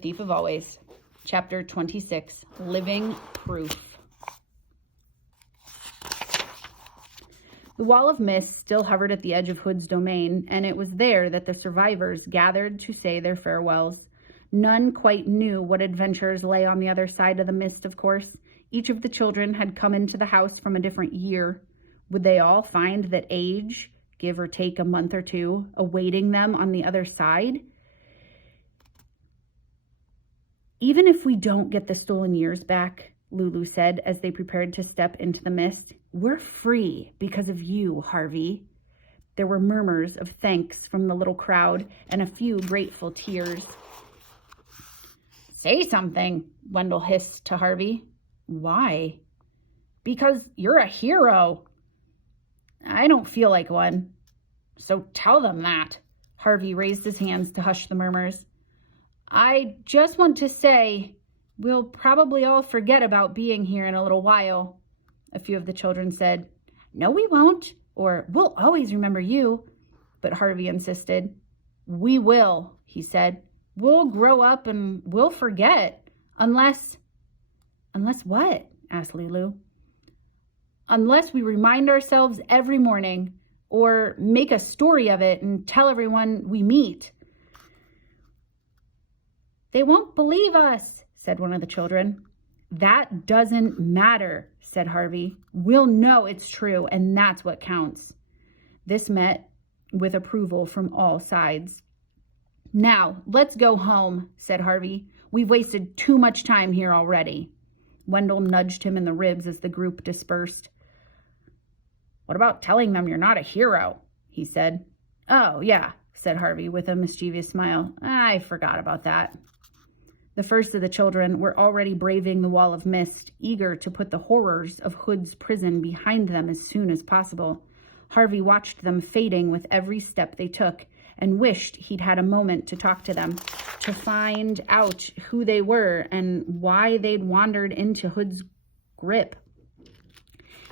Thief of Always, Chapter 26, Living Proof. The wall of mist still hovered at the edge of Hood's domain, and it was there that the survivors gathered to say their farewells. None quite knew what adventures lay on the other side of the mist, of course. Each of the children had come into the house from a different year. Would they all find that age, give or take a month or two, awaiting them on the other side? Even if we don't get the stolen years back, Lulu said as they prepared to step into the mist, we're free because of you, Harvey. There were murmurs of thanks from the little crowd and a few grateful tears. Say something, Wendell hissed to Harvey. Why? Because you're a hero. I don't feel like one. So tell them that. Harvey raised his hands to hush the murmurs. I just want to say, we'll probably all forget about being here in a little while, a few of the children said. No, we won't, or we'll always remember you, but Harvey insisted. We will, he said. We'll grow up and we'll forget, unless what? Asked Lulu. Unless we remind ourselves every morning, or make a story of it and tell everyone we meet. They won't believe us, said one of the children. That doesn't matter, said Harvey. We'll know it's true, and that's what counts. This met with approval from all sides. Now, let's go home, said Harvey. We've wasted too much time here already. Wendell nudged him in the ribs as the group dispersed. What about telling them you're not a hero? He said. Oh, yeah, said Harvey with a mischievous smile. I forgot about that. The first of the children were already braving the wall of mist, eager to put the horrors of Hood's prison behind them as soon as possible. Harvey watched them fading with every step they took and wished he'd had a moment to talk to them, to find out who they were and why they'd wandered into Hood's grip.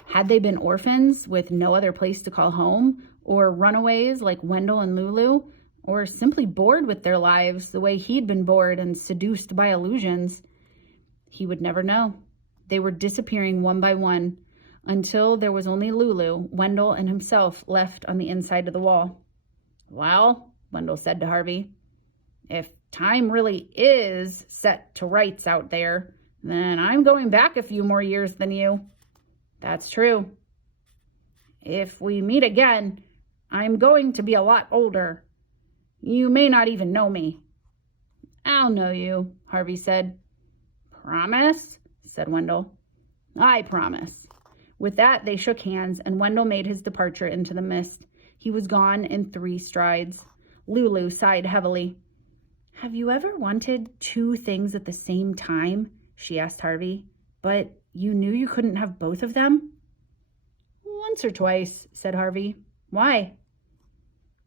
Had they been orphans with no other place to call home, or runaways like Wendell and Lulu, or simply bored with their lives the way he'd been bored and seduced by illusions? He would never know. They were disappearing one by one until there was only Lulu, Wendell, and himself left on the inside of the wall. Well, Wendell said to Harvey, if time really is set to rights out there, then I'm going back a few more years than you. That's true. If we meet again, I'm going to be a lot older. You may not even know me. I'll know you, Harvey said. Promise? Said Wendell. I promise. With that, they shook hands, and Wendell made his departure into the mist. He was gone in 3 strides. Lulu sighed heavily. Have you ever wanted 2 things at the same time? She asked Harvey. But you knew you couldn't have both of them? Once or twice, said Harvey. Why?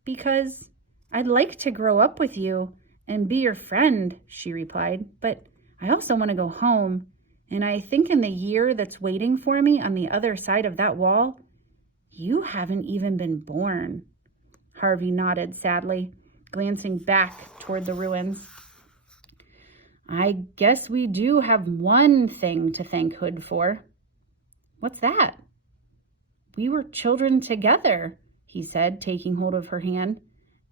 Because I'd like to grow up with you and be your friend, she replied. But I also want to go home. And I think in the year that's waiting for me on the other side of that wall, you haven't even been born. Harvey nodded sadly, glancing back toward the ruins. I guess we do have one thing to thank Hood for. What's that? We were children together, he said, taking hold of her hand.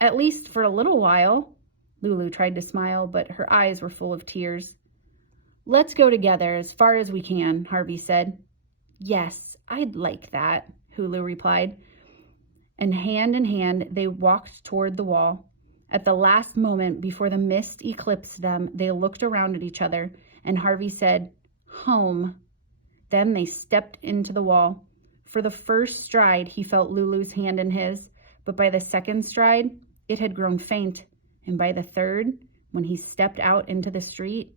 At least for a little while. Lulu tried to smile, but her eyes were full of tears. Let's go together as far as we can, Harvey said. Yes, I'd like that, Hulu replied. And hand in hand, they walked toward the wall. At the last moment before the mist eclipsed them, they looked around at each other, and Harvey said, home. Then they stepped into the wall. For the first stride, he felt Lulu's hand in his, but by the second stride, it had grown faint, and by the third, when he stepped out into the street,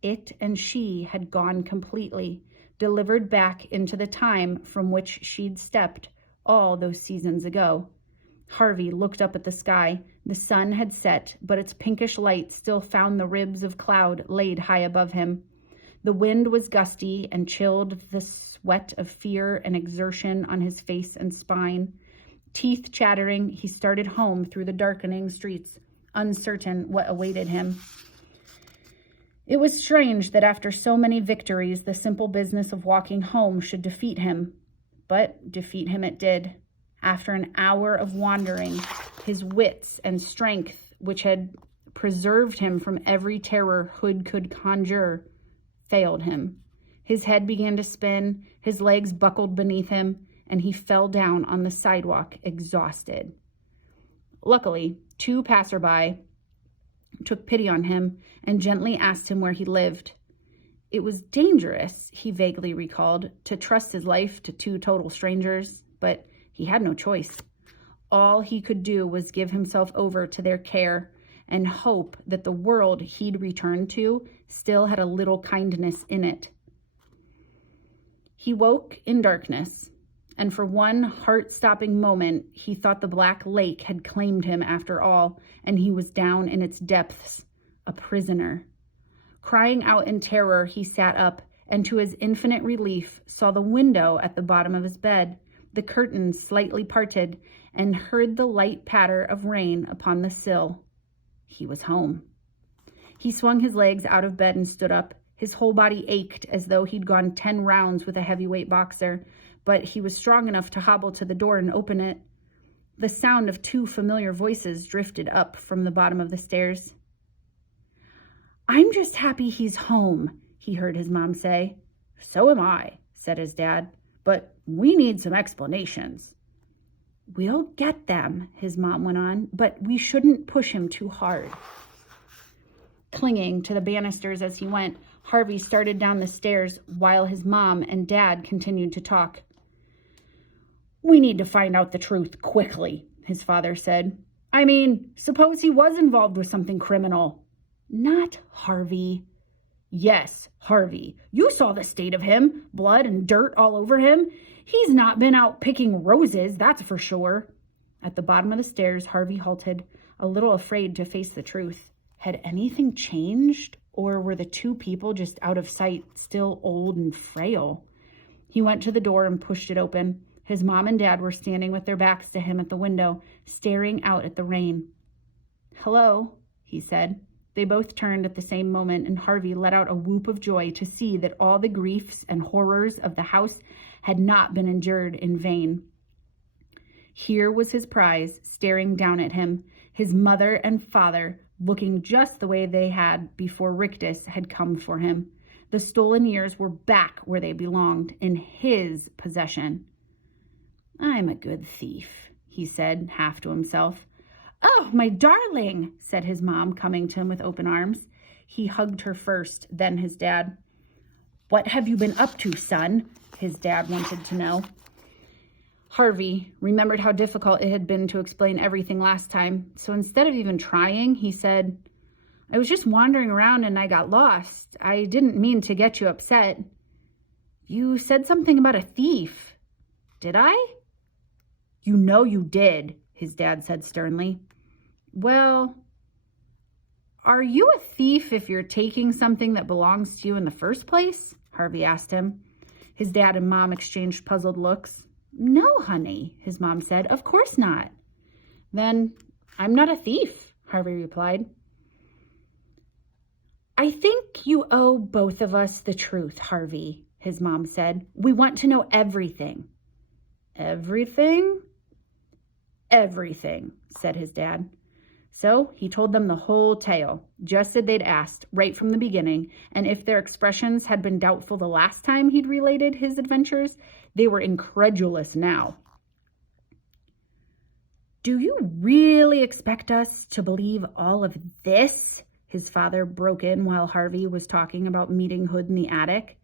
it and she had gone completely, delivered back into the time from which she'd stepped all those seasons ago. Harvey looked up at the sky. The sun had set, but its pinkish light still found the ribs of cloud laid high above him. The wind was gusty and chilled the sweat of fear and exertion on his face and spine. Teeth chattering, he started home through the darkening streets, uncertain what awaited him. It was strange that after so many victories, the simple business of walking home should defeat him. But defeat him it did. After an hour of wandering, his wits and strength, which had preserved him from every terror Hood could conjure, failed him. His head began to spin, his legs buckled beneath him, and he fell down on the sidewalk, exhausted. Luckily, 2 passerby took pity on him and gently asked him where he lived. It was dangerous, he vaguely recalled, to trust his life to 2 total strangers, but he had no choice. All he could do was give himself over to their care and hope that the world he'd returned to still had a little kindness in it. He woke in darkness, and for one heart-stopping moment, he thought the black lake had claimed him after all, and he was down in its depths, a prisoner. Crying out in terror, he sat up, and to his infinite relief, saw the window at the bottom of his bed, the curtains slightly parted, and heard the light patter of rain upon the sill. He was home. He swung his legs out of bed and stood up. His whole body ached as though he'd gone 10 rounds with a heavyweight boxer, but he was strong enough to hobble to the door and open it. The sound of 2 familiar voices drifted up from the bottom of the stairs. "I'm just happy he's home," he heard his mom say. "So am I," said his dad, "but we need some explanations." "We'll get them," his mom went on, "but we shouldn't push him too hard." Clinging to the banisters as he went, Harvey started down the stairs while his mom and dad continued to talk. "We need to find out the truth quickly," his father said. "I mean, suppose he was involved with something criminal." "Not Harvey." "Yes, Harvey. You saw the state of him, blood and dirt all over him. He's not been out picking roses, that's for sure." At the bottom of the stairs, Harvey halted, a little afraid to face the truth. Had anything changed, or were the 2 people just out of sight, still old and frail? He went to the door and pushed it open. His mom and dad were standing with their backs to him at the window, staring out at the rain. "Hello," he said. They both turned at the same moment, and Harvey let out a whoop of joy to see that all the griefs and horrors of the house had not been endured in vain. Here was his prize, staring down at him, his mother and father, looking just the way they had before Rictus had come for him. The stolen years were back where they belonged, in his possession. "I'm a good thief," he said, half to himself. "Oh, my darling," said his mom, coming to him with open arms. He hugged her first, then his dad. "What have you been up to, son?" his dad wanted to know. Harvey remembered how difficult it had been to explain everything last time, so instead of even trying, he said, "I was just wandering around and I got lost. I didn't mean to get you upset." "You said something about a thief. Did I?" "You know you did," his dad said sternly. "Well, are you a thief if you're taking something that belongs to you in the first place?" Harvey asked him. His dad and mom exchanged puzzled looks. "No, honey," his mom said. "Of course not." "Then I'm not a thief," Harvey replied. "I think you owe both of us the truth, Harvey," his mom said. "We want to know everything." "Everything?" "Everything," said his dad. So he told them the whole tale, just as they'd asked, right from the beginning, and if their expressions had been doubtful the last time he'd related his adventures, they were incredulous now. "Do you really expect us to believe all of this?" his father broke in while Harvey was talking about meeting Hood in the attic.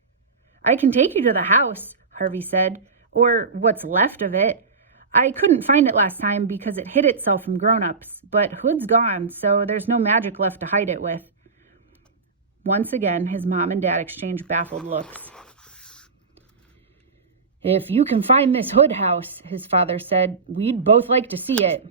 "I can take you to the house," Harvey said, "or what's left of it. I couldn't find it last time because it hid itself from grown-ups, but Hood's gone, so there's no magic left to hide it with." Once again, his mom and dad exchanged baffled looks. "If you can find this Hood house," his father said, "we'd both like to see it."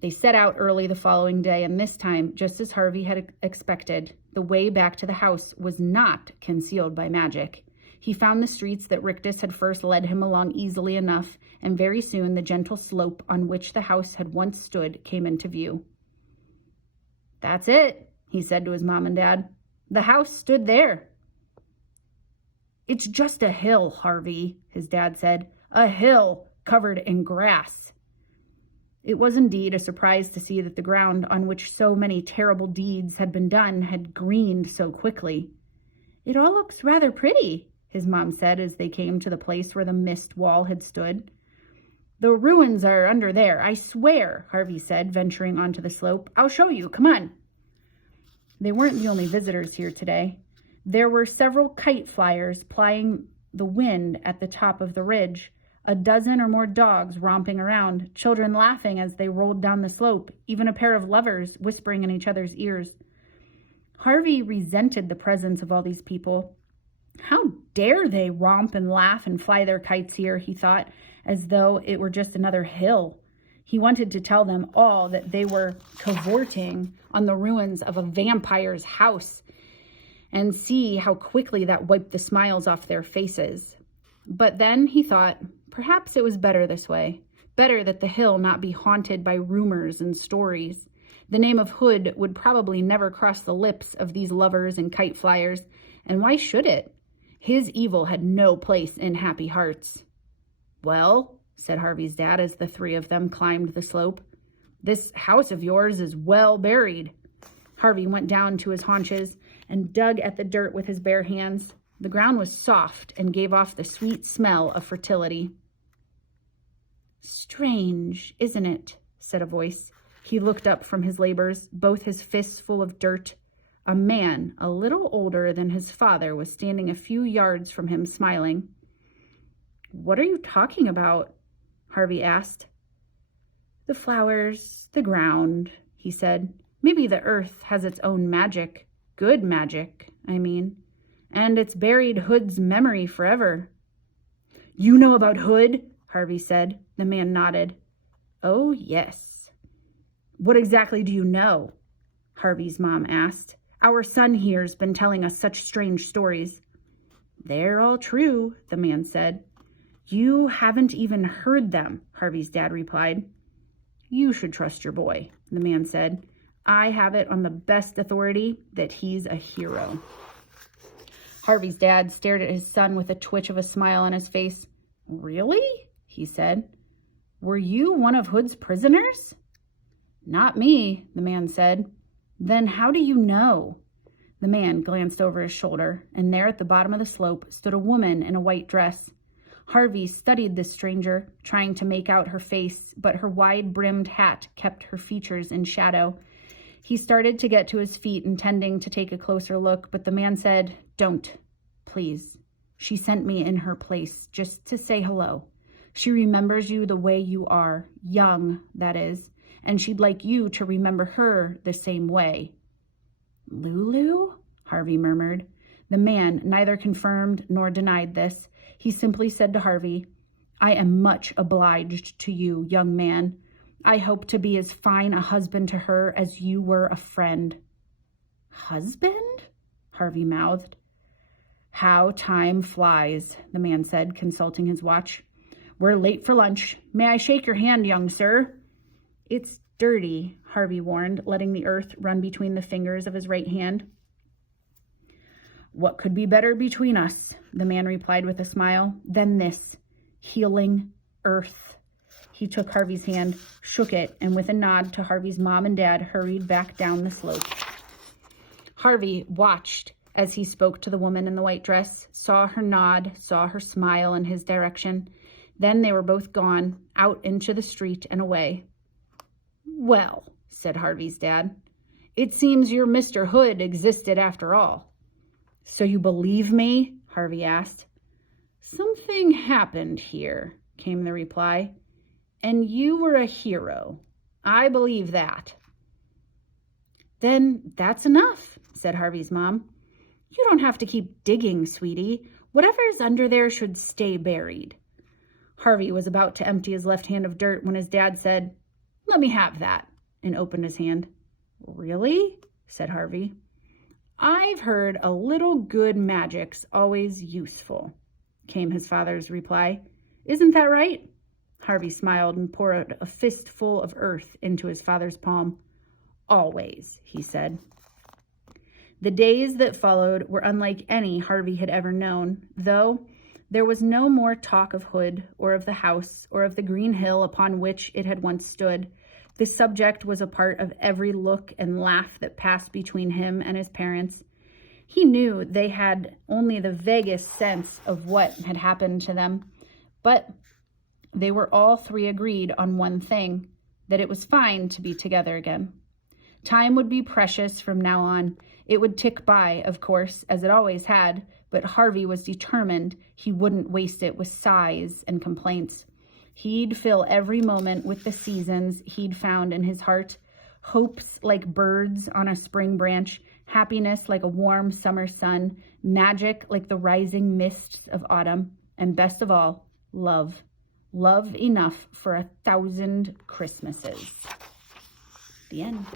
They set out early the following day, and this time, just as Harvey had expected, the way back to the house was not concealed by magic. He found the streets that Rictus had first led him along easily enough, and very soon the gentle slope on which the house had once stood came into view. "That's it," he said to his mom and dad. The house stood there. It's just a hill, Harvey, his dad said. A hill covered in grass. It was indeed a surprise to see that the ground on which so many terrible deeds had been done had greened so quickly. It all looks rather pretty, his mom said as they came to the place where the mist wall had stood. The ruins are under there, I swear, Harvey said, venturing onto the slope. I'll show you. Come on. They weren't the only visitors here today. There were several kite flyers plying the wind at the top of the ridge, a dozen or more dogs romping around, children laughing as they rolled down the slope, even a pair of lovers whispering in each other's ears. Harvey resented the presence of all these people. How dare they romp and laugh and fly their kites here, he thought, as though it were just another hill. He wanted to tell them all that they were cavorting on the ruins of a vampire's house and see how quickly that wiped the smiles off their faces. But then he thought, perhaps it was better this way. Better that the hill not be haunted by rumors and stories. The name of Hood would probably never cross the lips of these lovers and kite flyers, and why should it? His evil had no place in happy hearts. Well, said Harvey's dad as the three of them climbed the slope, this house of yours is well buried. Harvey went down to his haunches and dug at the dirt with his bare hands. The ground was soft and gave off the sweet smell of fertility. Strange, isn't it? Said a voice. He looked up from his labors, both his fists full of dirt. A man, a little older than his father, was standing a few yards from him, smiling. What are you talking about? Harvey asked. The flowers, the ground, he said. Maybe the earth has its own magic. Good magic, I mean. And it's buried Hood's memory forever. You know about Hood? Harvey said. The man nodded. Oh, yes. What exactly do you know? Harvey's mom asked. Our son here's been telling us such strange stories. They're all true, the man said. You haven't even heard them, Harvey's dad replied. You should trust your boy, the man said. I have it on the best authority that he's a hero. Harvey's dad stared at his son with a twitch of a smile on his face. Really? He said. Were you one of Hood's prisoners? Not me, the man said. Then how do you know? The man glanced over his shoulder, and there at the bottom of the slope stood a woman in a white dress. Harvey studied this stranger, trying to make out her face, but her wide-brimmed hat kept her features in shadow. He started to get to his feet, intending to take a closer look, but the man said, Don't, please. She sent me in her place just to say hello. She remembers you the way you are, young, that is, and she'd like you to remember her the same way. Lulu? Harvey murmured. The man neither confirmed nor denied this. He simply said to Harvey, I am much obliged to you, young man. I hope to be as fine a husband to her as you were a friend. Husband? Harvey mouthed. How time flies, the man said, consulting his watch. We're late for lunch. May I shake your hand, young sir? It's dirty, Harvey warned, letting the earth run between the fingers of his right hand. What could be better between us, the man replied with a smile, than this, healing earth. He took Harvey's hand, shook it, and with a nod to Harvey's mom and dad, hurried back down the slope. Harvey watched as he spoke to the woman in the white dress, saw her nod, saw her smile in his direction. Then they were both gone, out into the street and away. Well, said Harvey's dad, it seems your Mr. Hood existed after all. So you believe me? Harvey asked. Something happened here, came the reply, and you were a hero. I believe that. Then that's enough, said Harvey's mom. You don't have to keep digging, sweetie. Whatever's under there should stay buried. Harvey was about to empty his left hand of dirt when his dad said, Let me have that, and opened his hand. Really? Said Harvey. I've heard a little good magic's always useful, came his father's reply. Isn't that right? Harvey smiled and poured a fistful of earth into his father's palm. Always, he said. The days that followed were unlike any Harvey had ever known, though there was no more talk of Hood or of the house or of the green hill upon which it had once stood. The subject was a part of every look and laugh that passed between him and his parents. He knew they had only the vaguest sense of what had happened to them, but they were all three agreed on one thing, that it was fine to be together again. Time would be precious from now on. It would tick by, of course, as it always had, but Harvey was determined he wouldn't waste it with sighs and complaints. He'd fill every moment with the seasons he'd found in his heart, hopes like birds on a spring branch, happiness like a warm summer sun, magic like the rising mists of autumn, and best of all, love. Love enough for 1,000 Christmases. The end.